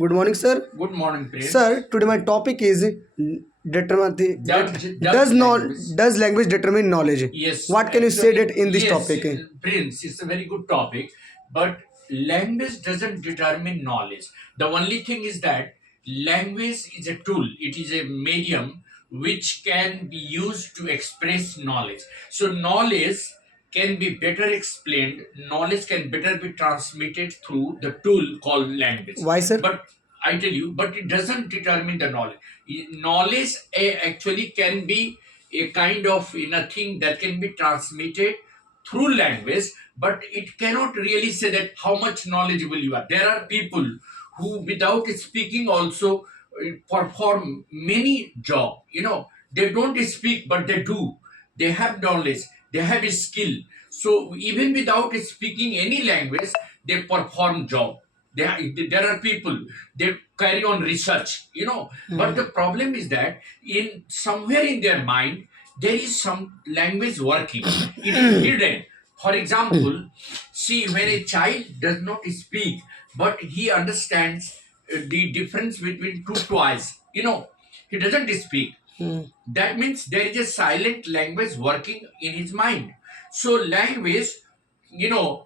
Good morning, sir. Good morning, Prince. Sir, today my topic is determine Does language? does language determine knowledge? Yes, What can you say actually, that in this yes, topic? Prince. It's a very good topic, but language doesn't determine knowledge. The only thing is that language is a tool. It is a medium which can be used to express knowledge. So knowledge can be better explained. Knowledge can better be transmitted through the tool called language. Why, sir? But I tell you, but it doesn't determine the knowledge. Knowledge actually can be a kind of thing that can be transmitted through language, but it cannot really say that how much knowledgeable you are. There are people who, without speaking, also perform many job. They don't speak, but they do. They have knowledge. They have a skill. So even without speaking any language, they perform job. There are people, they carry on research. But the problem is that in somewhere in their mind there is some language working. It is hidden. For example, see, when a child does not speak, but he understands the difference between two toys. He doesn't speak. That means there is a silent language working in his mind. So language,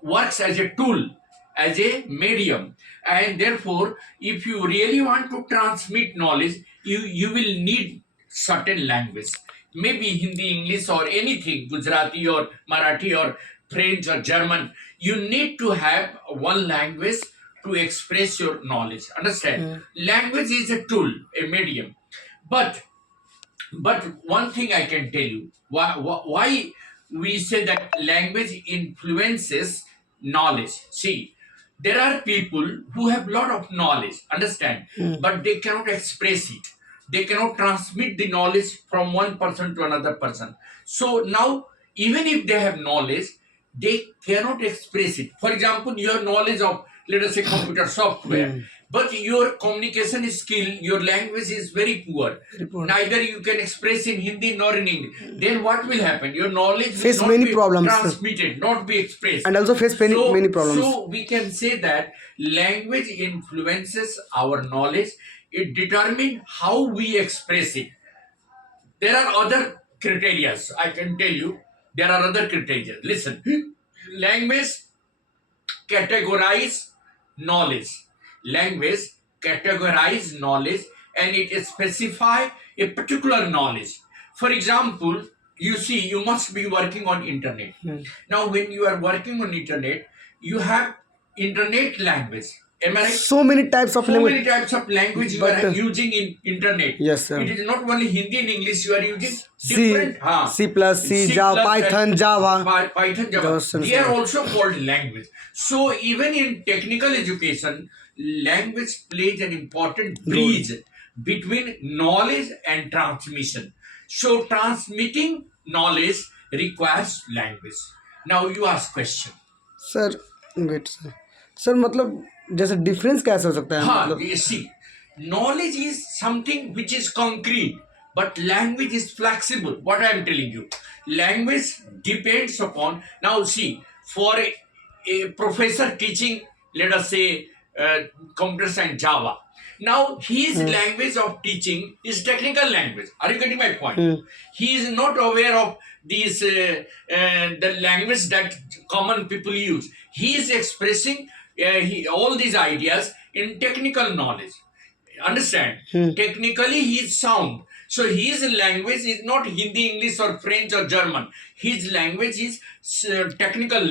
works as a tool, as a medium, and therefore, if you really want to transmit knowledge, you will need certain language. Maybe Hindi, English, or anything, Gujarati or Marathi or French or German. You need to have one language to express your knowledge. Understand? Language is a tool, a medium. But one thing I can tell you, why we say that language influences knowledge. See, there are people who have lot of knowledge, understand, but they cannot express it. They cannot transmit the knowledge from one person to another person. So now, even if they have knowledge, they cannot express it. For example, your knowledge of, let us say, computer software, but your communication skill, your language is very poor. Neither you can express in Hindi nor in English. Then what will happen? Your knowledge Face will not many be problems, sir. transmitted, not be expressed. And also face many problems. So we can say that language influences our knowledge. It determines how we express it. There are other criteria. I can tell you, there are other criteria. Listen, language categorize knowledge. Language categorize knowledge, and it specify a particular knowledge. For example, you see, you must be working on internet. Now, when you are working on internet, you have internet language. Am I right? So many types of So language. many types of language you But, are using in internet. Yes, sir. It is not only Hindi and English. You are using C, different. C plus, C, Java, plus, Python, Java. Python, Java. Those things They are are- also called language. So even in technical education, language plays an important bridge between knowledge and transmission. So transmitting knowledge requires language. Now you ask question. Sir wait sir मतलब जैसे difference कैसे हो सकता है मतलब You see, knowledge is something which is concrete, but language is flexible. What I am telling you, language depends upon. Now, see, for a professor teaching, let us say, computer science Java. Now, his language of teaching is technical language. Are you getting my point? He is not aware of these the language that common people use. He is expressing all these ideas in technical knowledge. Understand? Technically, he is sound. So his language is not Hindi, English, or French or German. His language is technical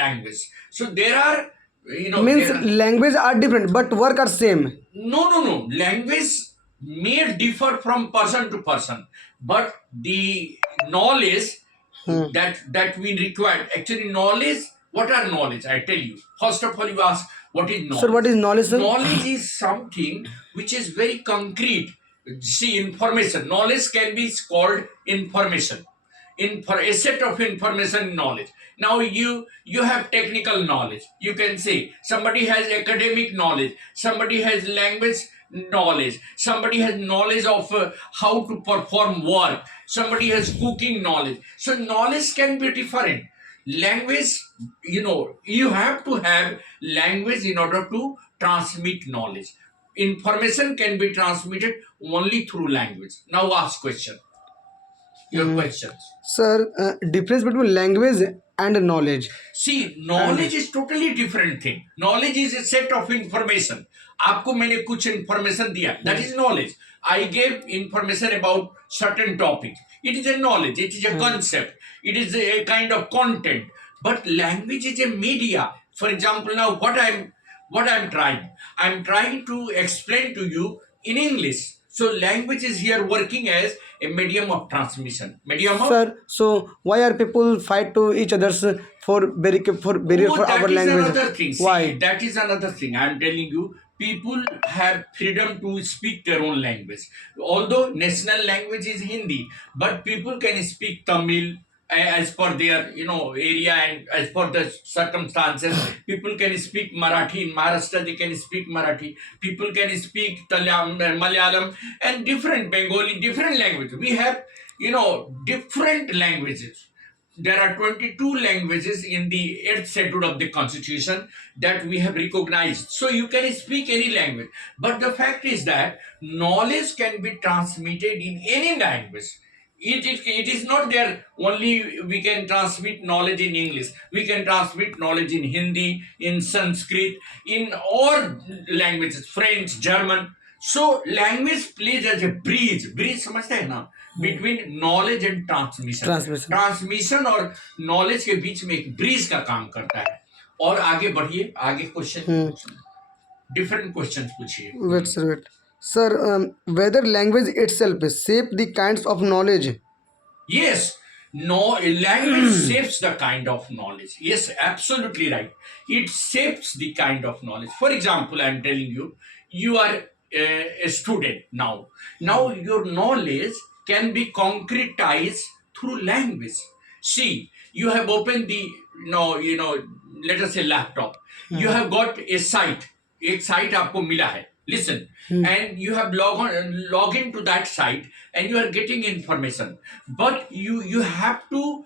language. So there are, means there are- language are different but work are same. no. Language may differ from person to person, but the knowledge that we require, actually knowledge. What are knowledge? I tell you. First of all, you ask what is knowledge. Sir, what is knowledge, sir? Knowledge is something which is very concrete. See, information. Knowledge can be called information. A set of information knowledge. Now you have technical knowledge. You can say somebody has academic knowledge, somebody has language knowledge, somebody has knowledge of how to perform work, somebody has cooking knowledge. So knowledge can be different. Language, you have to have language in order to transmit knowledge. information can be transmitted only through language. Now ask question. Your questions. Sir, difference between language and knowledge. See, knowledge is totally different thing. Knowledge is a set of information. आपको मैंने कुछ information दिया. That is knowledge. I gave information about certain topic. It is a knowledge. It is a concept. It is a kind of content. But language is a media. For example, now what I'm trying. I'm trying to explain to you in English. So language is here working as a medium of transmission. Medium of Sir, so why are people fight to each others for barrier for that our is language? another thing. See, Why? that is another thing. I am telling you, people have freedom to speak their own language. Although national language is Hindi, but people can speak Tamil as per their area and as per the circumstances. People can speak Marathi in Maharashtra. They can speak Marathi. People can speak Malayalam and different Bengali, different languages. We have different languages. There are 22 languages in the 8th schedule of the constitution that we have recognized. So you can speak any language. But the fact is that knowledge can be transmitted in any language. It is not there only we can transmit knowledge in English. We can transmit knowledge in Hindi, in Sanskrit, in all languages, French, German. So language plays as a bridge. Bridge समझते हैं ना? Between knowledge and transmission. Transmission और knowledge के बीच में एक bridge का काम करता है. और आगे बढ़िए, आगे क्वेश्चन डिफरेंट क्वेश्चन पूछिए. Wait, sir, wait. Sir, whether language itself shape the kinds of knowledge? Yes, no, language shapes the kind of knowledge. Yes, absolutely right. It shapes the kind of knowledge. For example, I am telling you, you are a student now. Now your knowledge can be concretized through language. See, you have opened the let us say laptop. You have got a site. एक site आपको मिला है. Listen, and you have log into that site and you are getting information. But you have to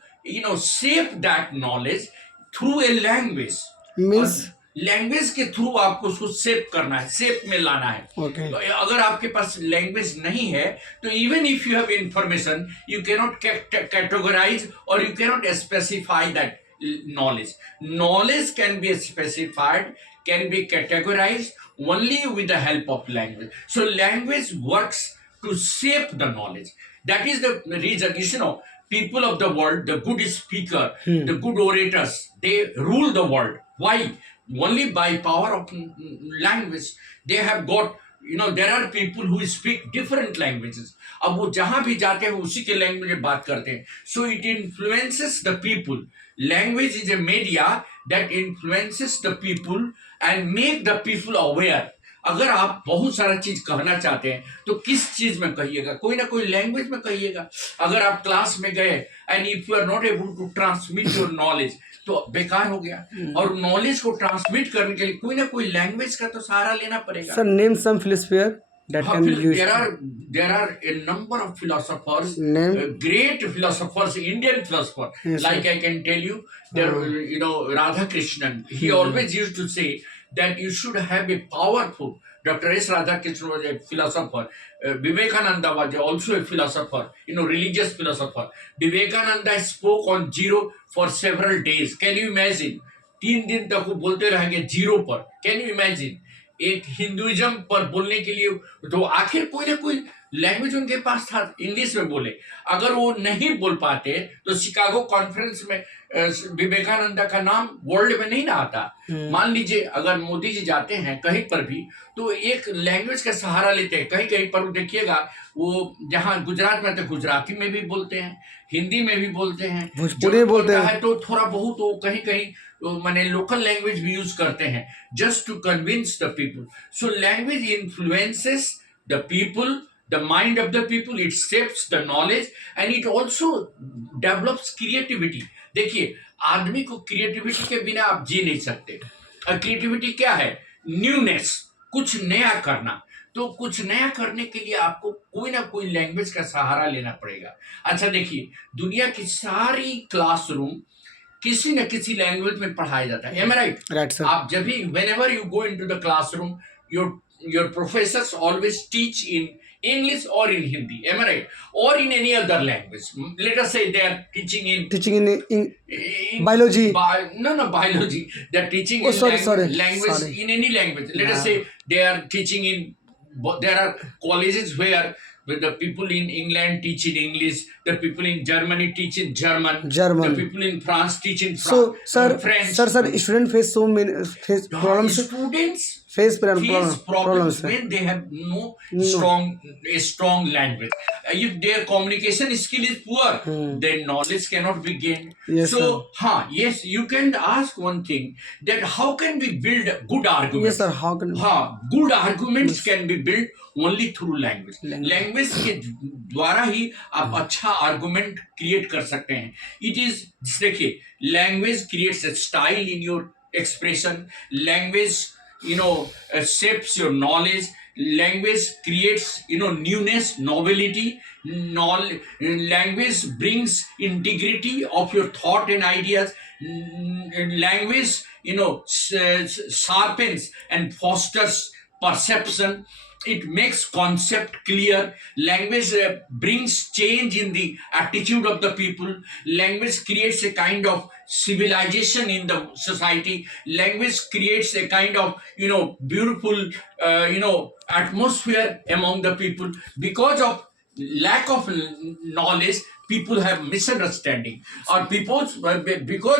shape that knowledge through a language. Means language के through आपको उसको shape करना है, shape में लाना है. Okay. अगर आपके पास लैंग्वेज नहीं है तो even if you have information you cannot categorise or you cannot specify that knowledge. Knowledge can be specified, can be categorized only with the help of language. So language works to shape the knowledge. That is the reason, people of the world, the good speaker, the good orators, they rule the world. Why? Only by power of language. They have got, there are people who speak different languages. अब वो जहां भी जाते हैं उसी के language में बात करते हैं. So it influences the people. Language is a media that influences the people and make the people aware. अगर आप बहुत सारा चीज कहना चाहते हैं तो किस चीज में कहिएगा? कोई ना कोई लैंग्वेज में कहिएगा. अगर आप क्लास में गए and if you are not able to transmit your knowledge तो बेकार हो गया. और नॉलेज को ट्रांसमिट करने के लिए कोई ना कोई लैंग्वेज का तो सहारा लेना पड़ेगा. sir, name some philosopher that can be used. There are a number of philosophers, Name. great philosophers, Indian philosophers. Yes, like I can tell you, there Radha Krishnan. He always used to say that you should have a powerful. Dr. S. Radhakrishnan was a philosopher. Vivekananda was also a philosopher, religious philosopher. Vivekananda spoke on zero for several days. Can you imagine? 3 दिन तक वो बोलते रहेंगे zero पर. Can you imagine? एक Hinduism पर बोलने के लिए तो आखिर कोई ना कोई लैंग्वेज उनके पास था, इंग्लिश में बोले. अगर वो नहीं बोल पाते तो शिकागो कॉन्फ्रेंस में विवेकानंदा का नाम वर्ल्ड में नहीं ना आता. मान लीजिए अगर मोदी जी जाते हैं कहीं पर भी तो एक लैंग्वेज का सहारा लेते हैं. कहीं कहीं पर देखिएगा वो जहाँ गुजरात में तो गुजराती में भी बोलते हैं, हिंदी में भी बोलते हैं, भोजपुरी बोलते हैं, तो थोड़ा बहुत वो कहीं कहीं माने लोकल लैंग्वेज भी यूज करते हैं just to convince the people. So language influences the people, the mind of the people, it shapes the knowledge and it also develops creativity. देखिए आदमी को क्रिएटिविटी के बिना आप जी नहीं सकते. और क्रिएटिविटी क्या है? न्यूनेस, कुछ नया करना. तो कुछ नया करने के लिए आपको कोई ना कोई लैंग्वेज का सहारा लेना पड़ेगा. अच्छा देखिए दुनिया की सारी क्लासरूम किसी न किसी लैंग्वेज में पढ़ाया जाता है. Am I right? Right, sir. आप जब भी whenever you go into the classroom, your your professors always teach in English or in Hindi, am I right? Or in any other language. Let us say they are teaching in biology. No, biology. They are teaching in language sorry. in any language. Let us say they are teaching in. There are colleges where the people in England teach in English, the people in Germany teach in German, the people in France teach in French. Sir, students face so many problems. Students face problems when they have no strong language. If their communication skill is poor, then knowledge cannot be gained. Yes, yes, you can ask one thing, that how can we build good arguments? Yes, sir. How can good arguments can be built only through language. Language के द्वारा ही आप अच्छा argument create कर सकते हैं. It is, देखिए, language creates a style in your expression. Language shapes your knowledge. Language creates newness, novelty. Language brings integrity of your thought and ideas. Language sharpens and fosters perception. It makes concept clear. Language brings change in the attitude of the people. Language creates a kind of civilization in the society. Language creates a kind of beautiful atmosphere among the people. Because of lack of knowledge, people have misunderstanding, or because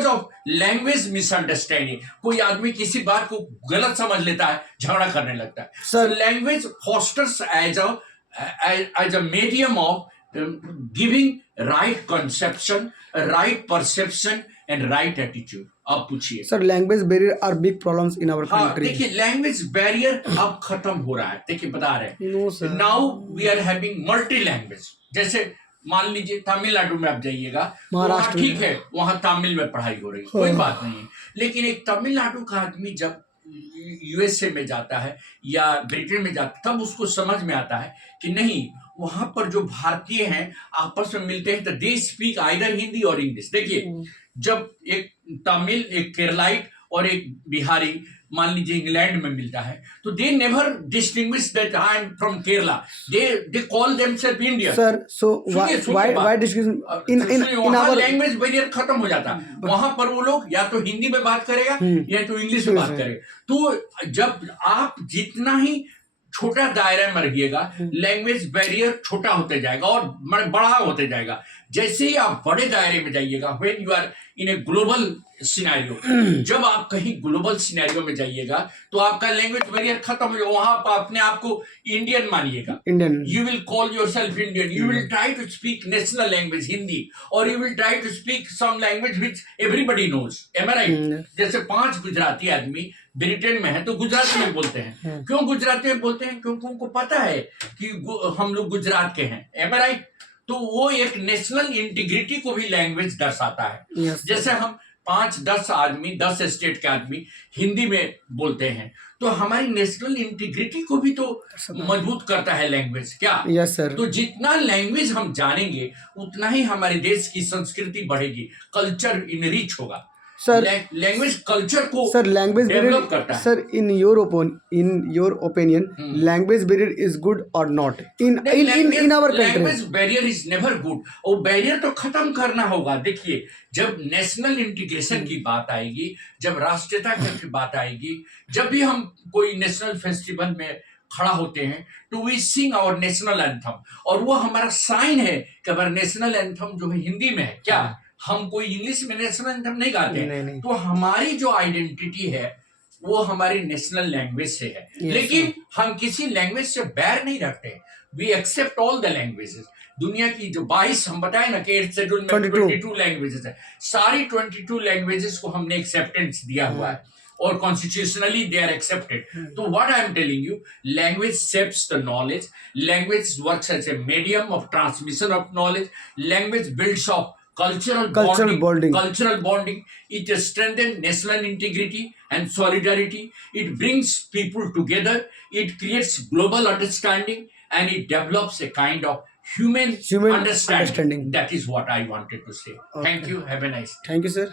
of language misunderstanding, कोई आदमी किसी बात को गलत समझ लेता है, झगड़ा करने लगता है. So language fosters as a medium of giving right conception, right perception and right attitude. अब पूछिए sir, language barrier are big problems in our country. देखिए, लैंग्वेज बैरियर अब खत्म हो रहा है. देखिए, बता रहे हैं, now we are having multi language. जैसे मान लीजिए तमिलनाडु में आप जाइएगा, महाराष्ट्र, ठीक है, वहां तमिल में पढ़ाई हो रही है, कोई बात नहीं है. लेकिन एक तमिलनाडु का आदमी जब यूएसए में जाता है या ब्रिटेन में जाता है, तब उसको समझ में आता है कि नहीं, वहां पर जो भारतीय हैं आपस में मिलते हैं तो दे स्पीक आइदर हिंदी और इंग्लिश. देखिए, जब एक तमिल, एक केरलाइट और एक बिहारी मान लीजिए इंग्लैंड में मिलता है, तो they never distinguish that I am from Kerala. They call themselves Indian. Sir, so why distinguish in our language barrier खत्म हो जाता. वहां पर वो लोग या तो हिंदी में बात करेगा या तो इंग्लिश में बात करेगा. तो जब आप जितना ही छोटा दायरा में रहिएगा, लैंग्वेज बैरियर छोटा होते जाएगा और बड़ा होते जाएगा. जैसे ही आप बड़े दायरे में जाइएगा, when you are in a global scenario, जब आप कहीं ग्लोबल सिनेरियो में जाइएगा तो आपका लैंग्वेज बैरियर खत्म हो जाएगा. वहां पर अपने आप को इंडियन मानिएगा. You will call yourself Indian. You will try to speak national language Hindi, और you will try to speak some language which everybody knows. Am I right? जैसे 5 गुजराती आदमी ब्रिटेन में है तो गुजराती में बोलते हैं. क्यों गुजराती में बोलते हैं? क्योंकि उनको पता है कि हम लोग गुजरात के हैं. M I right? तो वो एक नेशनल इंटीग्रिटी को भी लैंग्वेज दर्शाता है. जैसे हम 5-10 आदमी, 10 स्टेट के आदमी हिंदी में बोलते हैं, तो हमारी नेशनल इंटीग्रिटी को भी तो मजबूत करता है लैंग्वेज. क्या? Yes sir. तो जितना लैंग्वेज हम जानेंगे उतना ही हमारे देश की संस्कृति बढ़ेगी, कल्चर इनरिच होगा. सर, लैंग्वेज कल्चर को सर लैंग्वेज डेवलप करता है. Sir, in your opinion, language barrier is good or not in our country? Language barrier is never good. और बैरियर तो खत्म करना होगा. देखिए, जब नेशनल इंटीग्रेशन की बात आएगी, जब राष्ट्रीयता की बात आएगी, जब भी हम कोई नेशनल फेस्टिवल में खड़ा होते हैं तो we sing our national anthem, और वो हमारा साइन है कि हमारा नेशनल एंथम जो है हिंदी में है. क्या हम कोई इंग्लिश में नेशनल एंथम नहीं गाते हैं? नहीं. तो हमारी जो आइडेंटिटी है वो हमारी नेशनल लैंग्वेज से है. लेकिन हम किसी लैंग्वेज से बैर नहीं रखते. We accept all the languages. दुनिया की जो 22, हम बताए ना कि 8th शेड्यूल में 22 लैंग्वेजेस है, सारी 22 लैंग्वेजेस को हमने एक्सेप्टेंस दिया हुआ है, और कॉन्स्टिट्यूशनली दे आर एक्सेप्टेड. तो what I am telling you, language shapes the knowledge. Language works as a medium of transmission of knowledge. Language builds of cultural bonding. It strengthens national integrity and solidarity. It brings people together. It creates global understanding, and it develops a kind of human understanding. That is what I wanted to say. Okay. Thank you. Have a nice day. Thank you, sir.